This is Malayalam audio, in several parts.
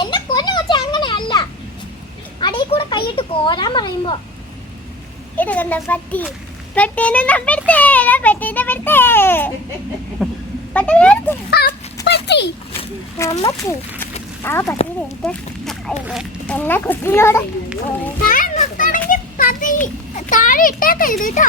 എന്റെ പൊന്നു വെച്ച അങ്ങനെയല്ല. അടിയിൽ കൂടെ കൈയിട്ട് പോരാൻ പറയുമ്പോ ഇത് കണ്ട പട്ടി? പട്ടീനെ നമ്മെടുത്തേ പട്ടീനെ പെടുത്തേ. പട്ടി. അമ്മയ്ക്ക് ആ പട്ടി എന്നെ കുട്ടിയോട്. താഴെ ഇട്ടേക്കരുത് കേട്ടോ.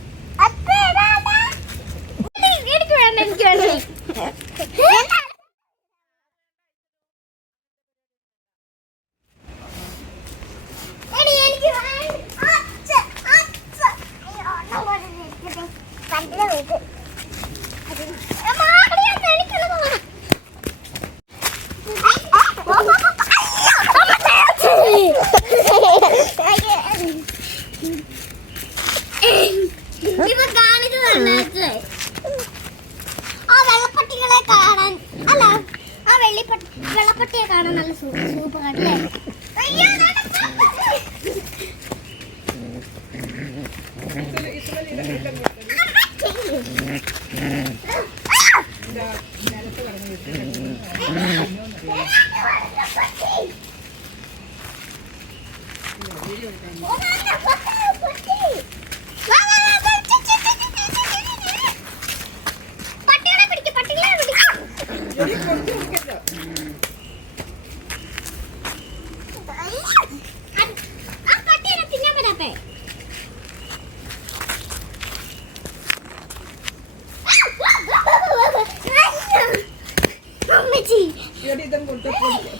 Oh, my God.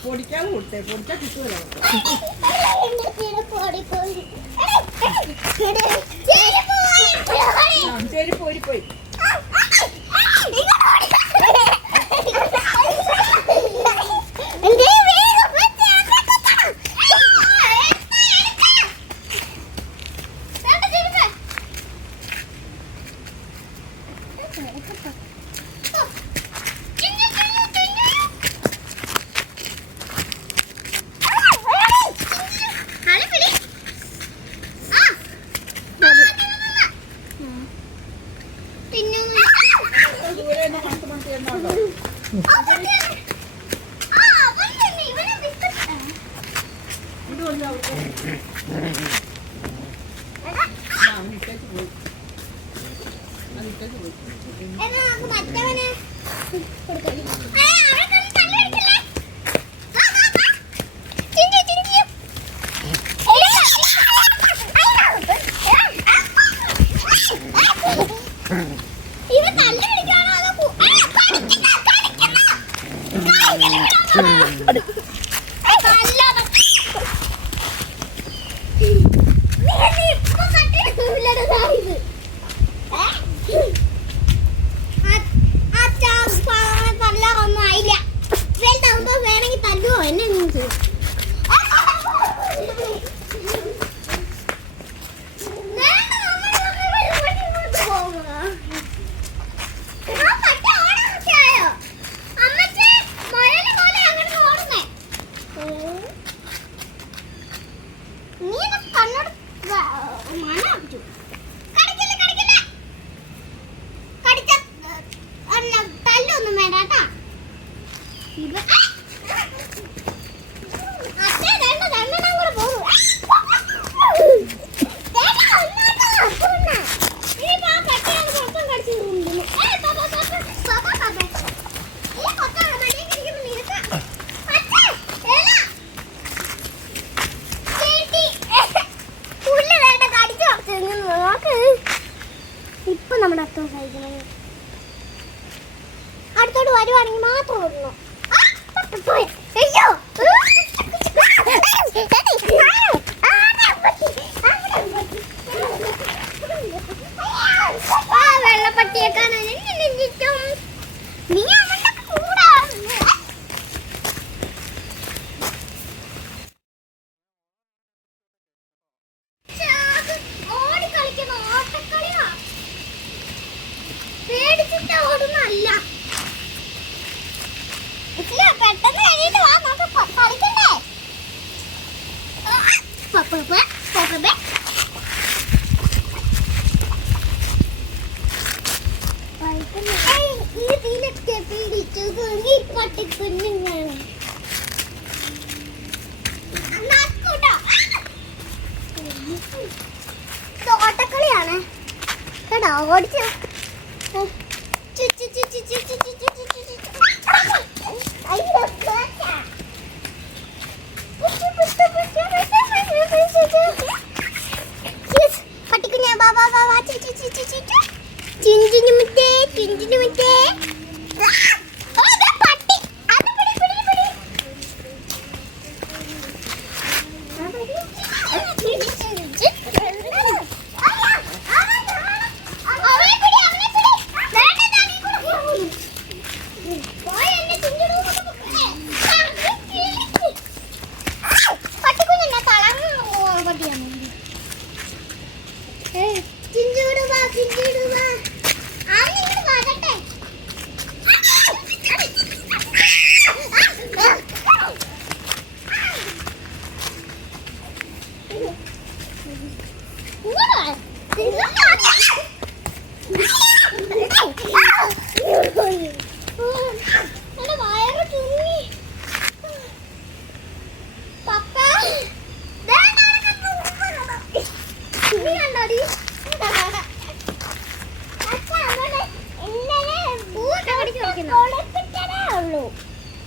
പൊടിക്കാതെ കൊടുത്തേ പൊടിച്ചാൽ കിട്ടൂല ചേരി പോയി പോയി അത് കുട്ടിയെ കാണാൻ നീ കെപ്പിയിലൊക്കെ പിടിച്ചു കുഞ്ഞി പട്ടിക്കുഞ്ഞുങ്ങളെ തോട്ടക്കളിയാണ് കേട്ടോ ഓടിച്ചു പട്ടിക്കുഞ്ഞ ബാബാ ബാബാ ചിച്ചു ചിച്ചു ചിച്ചു ചുഞ്ചിനുമുട്ടേ ചുഞ്ചിനുമുട്ടേ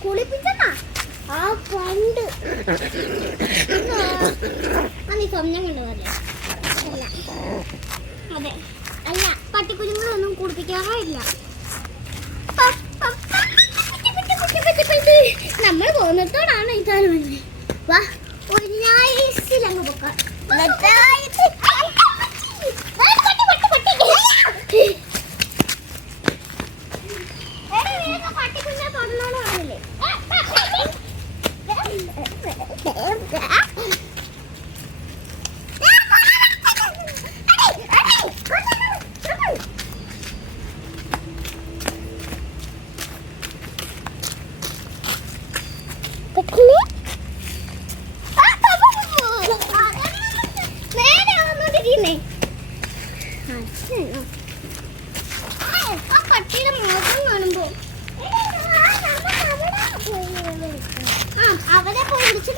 കുളിപ്പിച്ചെന്നാ? ആ പണ്ട്. നീ സ്വപ്നം കണ്ടുപോലെ അല്ല. അതെ. അല്ല പട്ടിക്കുഞ്ഞുങ്ങളൊന്നും കുളിപ്പിക്കാറില്ല നമ്മൾ പോകുന്നിടത്തോടാണ് ഇതാണ് വാ ഒരു ഞായറാഴ്ച അങ്ങ് പൊക്കാം Okay.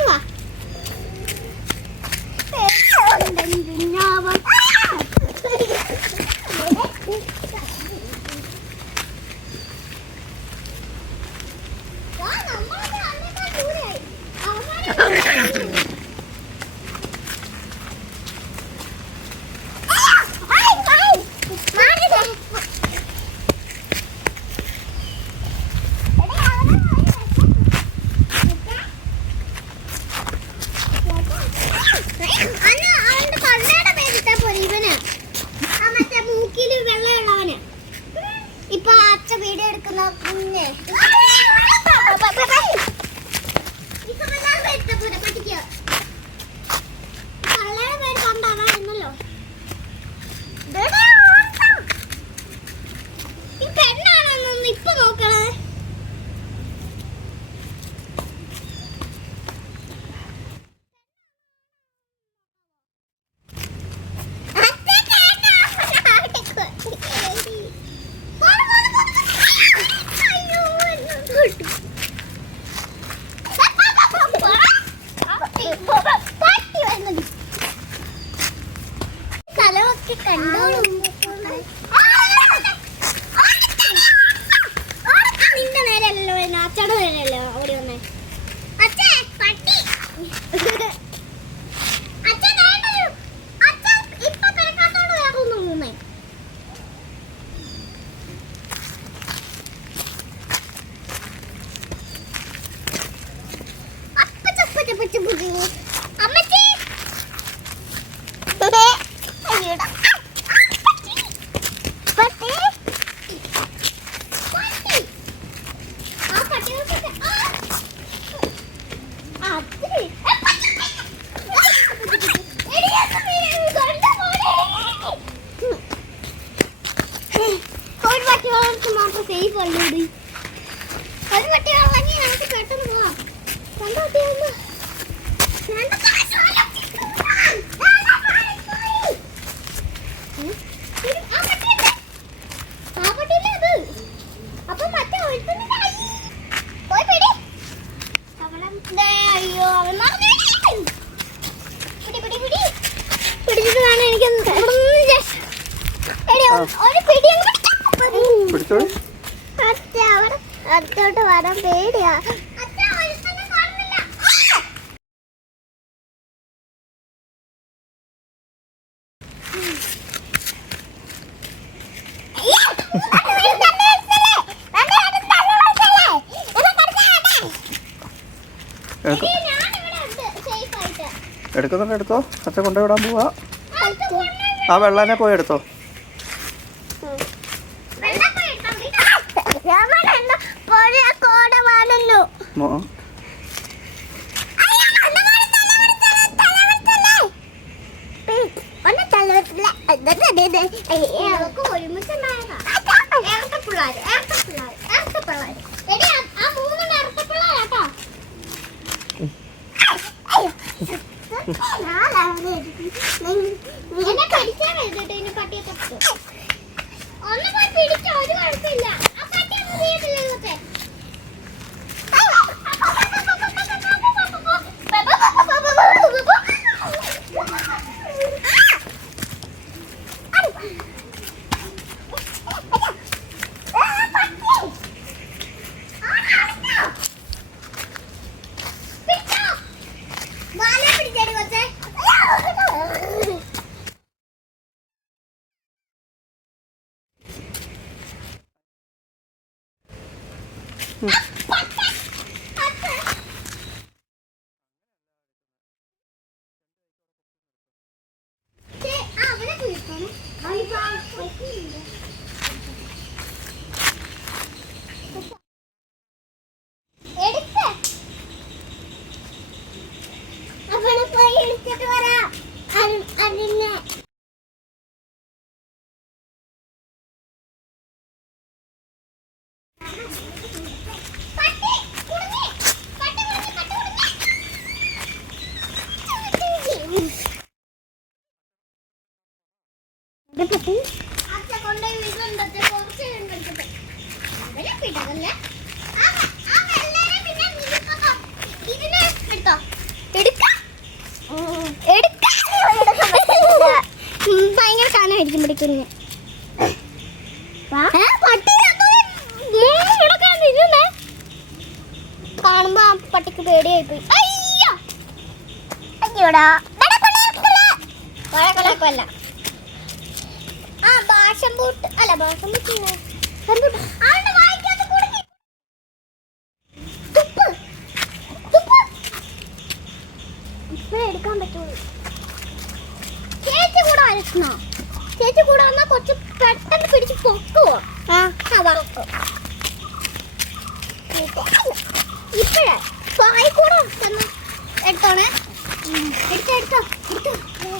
Lá. ഇപ്പൊ അച്ഛ വീഡിയോ എടുക്കുന്ന കുഞ്ഞ് ഇപ്പൊ പഠിക്കുക അത്ര സേഫ് അല്ല ഇത്? ഒരു വട്ടി വാങ്ങി നമുക്ക് പെട്ടെന്ന് പോവാം. രണ്ടു വട്ടി വന്നു അയ്യോ അവൻ മറന്നു പിടി പിടി പിടി. പിടിച്ചിട്ട് വേണം എനിക്കൊന്ന് ഒരു പിടിയും പിടിച്ചോളൂ. അടുത്തോട്ട് വരാൻ പേടിയാ. എടുക്കുന്നുണ്ട് എടുത്തോ. അച്ഛൻ വിടാൻ പോവാ. ആ വെള്ളാനെ പോയി എടുത്തോ. more. കളിക്കൂടാ വഴക്കലാക്കല്ല ആ ഭാഷം ബൂട്ട്. അല്ല ഭാഷം ബൂട്ട് എടുക്കാൻ പറ്റുള്ളൂ. ചേച്ചി കൂടെ വരച്ചോ? ചേച്ചി കൂടെ വന്നാ കുറച്ച് പെട്ടെന്ന് പിടിച്ച് പൊക്കുവോ? ആ. വറക്കും ഇപ്പോഴേ. പായക്കൂടെ എടുത്തോണേ.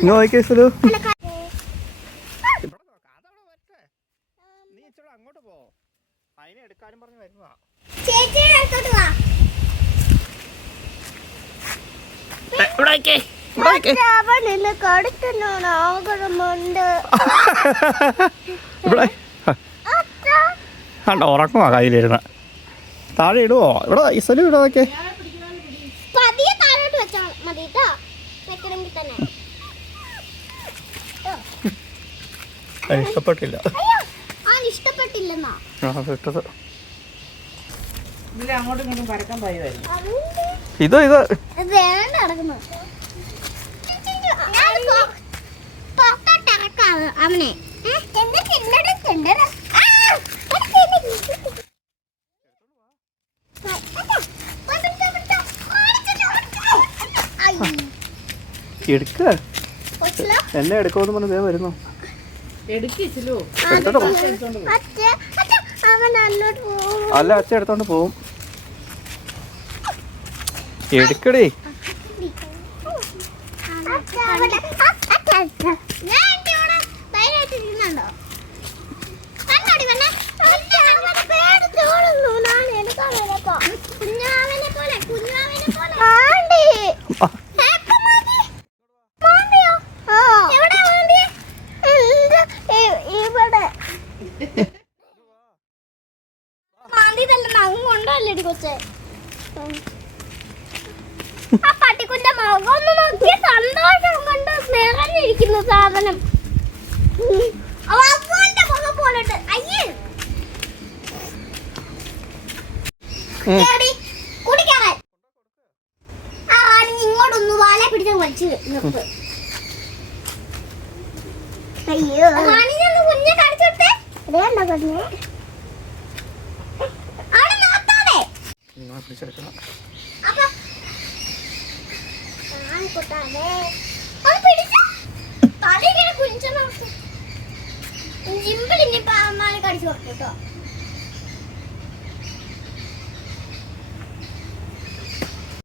ഇങ്ങ് നോക്കിയ സുലു ഇവിടെ ഉറക്കമാ കയ്യിലിരുന്ന. താഴെ ഇടുവോ? ഇവിടെ ഇസലും ഇടാതൊക്കെ പതിയെ താഴോട്ട് വെച്ചാൽ മതി കേട്ടോ വെക്കണമെങ്കിൽ തന്നെ. ഇഷ്ടപ്പെട്ടില്ല. ഇത് ഇത്. എടുക്ക. എന്നെ എടുക്കുമെന്ന് പറഞ്ഞു ദേ വരുന്നു. അല്ല അച്ഛൻ എടുത്തോണ്ട് പോവും. എടുക്കടേ. കുറച്ച് നിപ്പ് അയ്യോ. കുഞ്ഞെ കടിച്ചോട്ടെ ഇതേണ്ട കുഞ്ഞെ. പിടിച്ചെടുക്കണം. ജിമ്പിളിന്റെ പാമാല കടിച്ചു കൊടുത്തു കേട്ടോ.